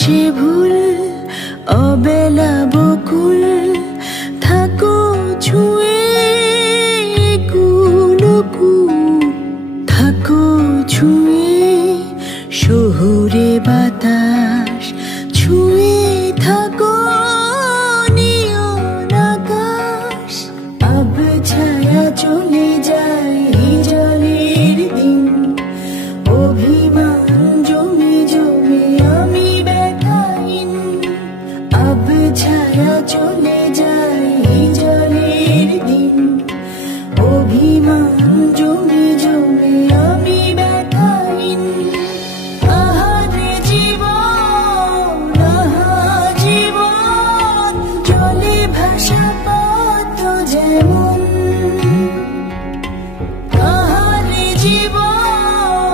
সে ভুল অবেলা বকুল থাকো ছুঁয়ে কুলকু থাকো ছুঁয়ে শহুরে বাতাস ছুঁয়ে থাকো নিয়ন আকাশ আব ছায়া চলে যায় জলের দিন অভিমান জমে জমে আমি ব্যথাহীন আব ছায়া চলে যায় জলের দিন অভিমান জমে জমে আমি ব্যথাহীন আহারে জীবন জলে ভাসা পথ যেমন আহারে জীবন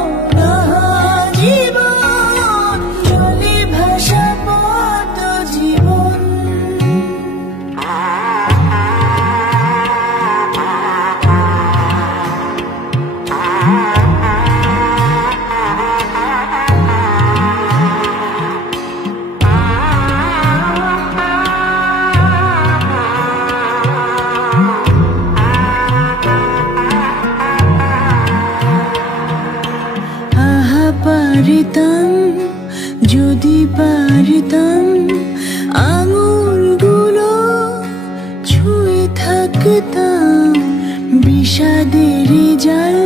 জলে ভাসা পথ জীবন পারিতাম যদি পারিতাম আঙুলগুলো ছুঁয়ে থাকতাম বিষাদের জাল